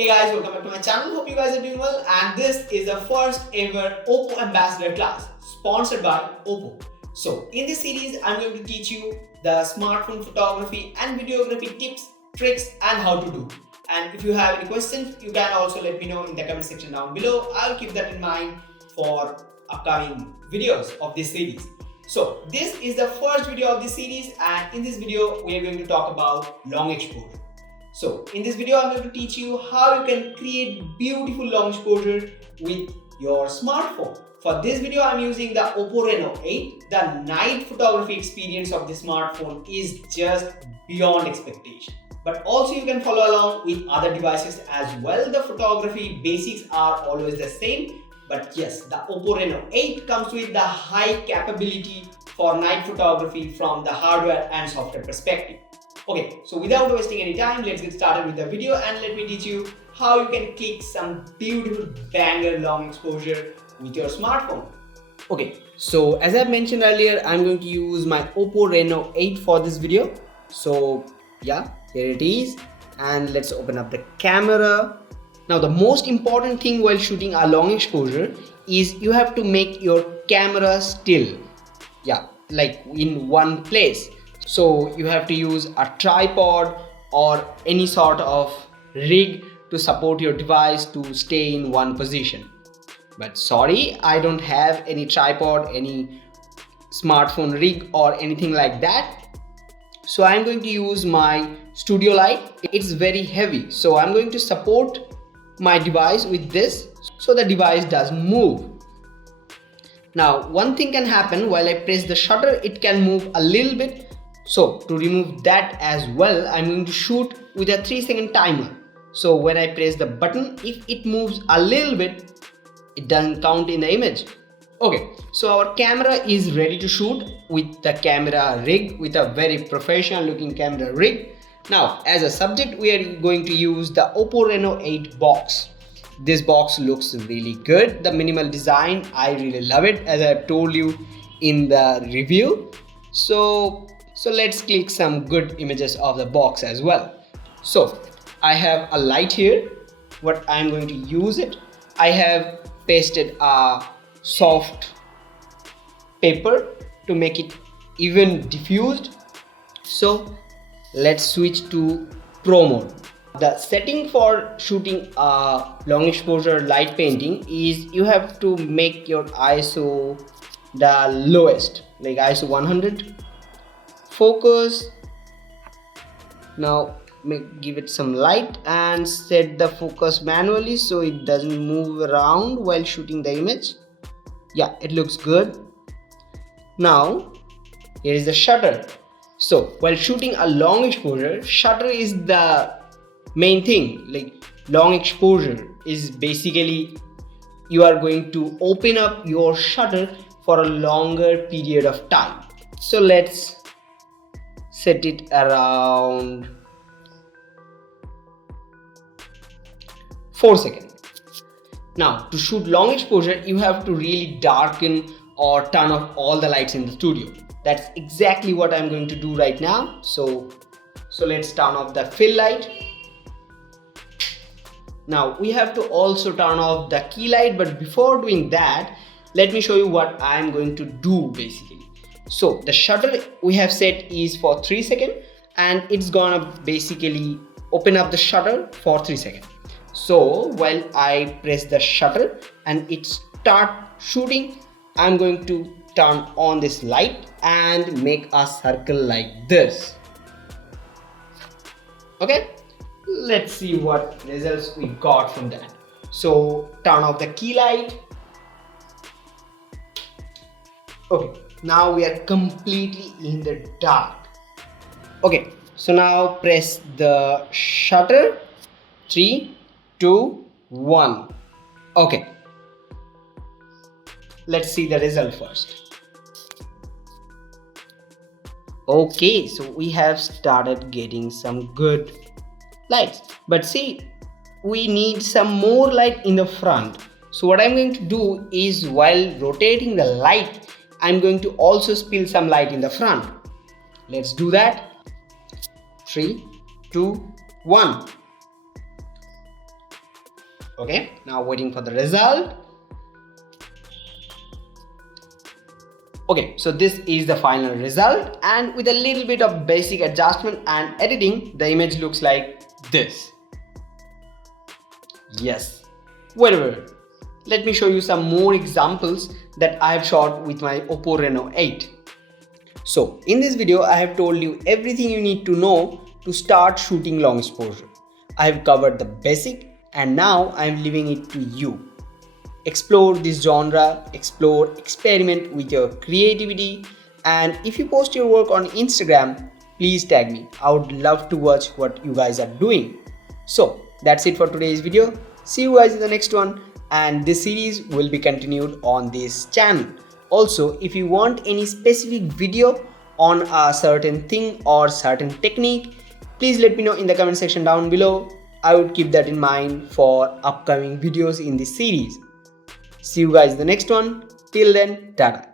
Hey guys, welcome back to my channel. Hope you guys are doing well, and this is the first ever OPPO Ambassador class sponsored by OPPO. So in this series, I'm going to teach you the smartphone photography and videography tips, tricks and how to do. And if you have any questions, you can also let me know in the comment section down below. I'll keep that in mind for upcoming videos of this series. So this is the first video of this series, and in this video, we are going to talk about long exposure. So in this video, I'm going to teach you how you can create beautiful long exposure with your smartphone. For this video, I'm using the OPPO Reno 8. The night photography experience of this smartphone is just beyond expectation. But also you can follow along with other devices as well. The photography basics are always the same. But yes, the OPPO Reno 8 comes with the high capability for night photography from the hardware and software perspective. Okay, so without wasting any time, let's get started with the video and let me teach you how you can click some beautiful banger long exposure with your smartphone. Okay, so as I mentioned earlier, I'm going to use my OPPO Reno 8 for this video. So yeah, here it is, and let's open up the camera. Now the most important thing while shooting a long exposure is you have to make your camera still. Yeah, like in one place. So you have to use a tripod or any sort of rig to support your device to stay in one position. But sorry, I don't have any tripod, any smartphone rig or anything like that. So I'm going to use my studio light. It's very heavy. So I'm going to support my device with this so the device doesn't move. Now one thing can happen while I press the shutter, it can move a little bit. So to remove that as well, I'm going to shoot with a 3-second timer. So when I press the button, if it moves a little bit, it doesn't count in the image. Okay, so our camera is ready to shoot with the camera rig, with a very professional looking camera rig. Now as a subject, we are going to use the OPPO Reno 8 box. This box looks really good. The minimal design, I really love it, as I've told you in the review. So let's click some good images of the box as well. So I have a light here. What I'm going to use it, I have pasted a soft paper to make it even diffused. So let's switch to Pro mode. The setting for shooting a long exposure light painting is you have to make your ISO the lowest, like ISO 100. Focus. Now give it some light and set the focus manually so it doesn't move around while shooting the image. Yeah, it looks good. Now here is the shutter. So while shooting a long exposure, shutter is the main thing. Like long exposure is basically you are going to open up your shutter for a longer period of time. So let's set it around 4 seconds. Now to shoot long exposure, you have to really darken or turn off all the lights in the studio. That's exactly what I'm going to do right now. So let's turn off the fill light. Now we have to also turn off the key light, but before doing that, let me show you what I'm going to do basically. So the shutter we have set is for 3 seconds, and it's gonna basically open up the shutter for 3 seconds. So while I press the shutter and it start shooting, I'm going to turn on this light and make a circle like this. Okay, let's see what results we got from that. So turn off the key light. Okay, now we are completely in the dark. Okay, so now press the shutter. 3, 2, 1. Okay, let's see the result first. Okay, so we have started getting some good lights, but see, we need some more light in the front. So what I'm going to do is, while rotating the light, I'm going to also spill some light in the front. Let's do that. 3, 2, 1. Okay, now waiting for the result. Okay, so this is the final result, and with a little bit of basic adjustment and editing, the image looks like this. Yes, whatever. Let me show you some more examples that I have shot with my OPPO Reno 8. So in this video, I have told you everything you need to know to start shooting long exposure. I have covered the basic, and now I am leaving it to you. Explore this genre, experiment with your creativity, and if you post your work on Instagram, please tag me. I would love to watch what you guys are doing. So that's it for today's video. See you guys in the next one, and this series will be continued on this channel. Also, if you want any specific video on a certain thing or certain technique, please let me know in the comment section down below. I would keep that in mind for upcoming videos in this series. See you guys in the next one. Till then, Tata.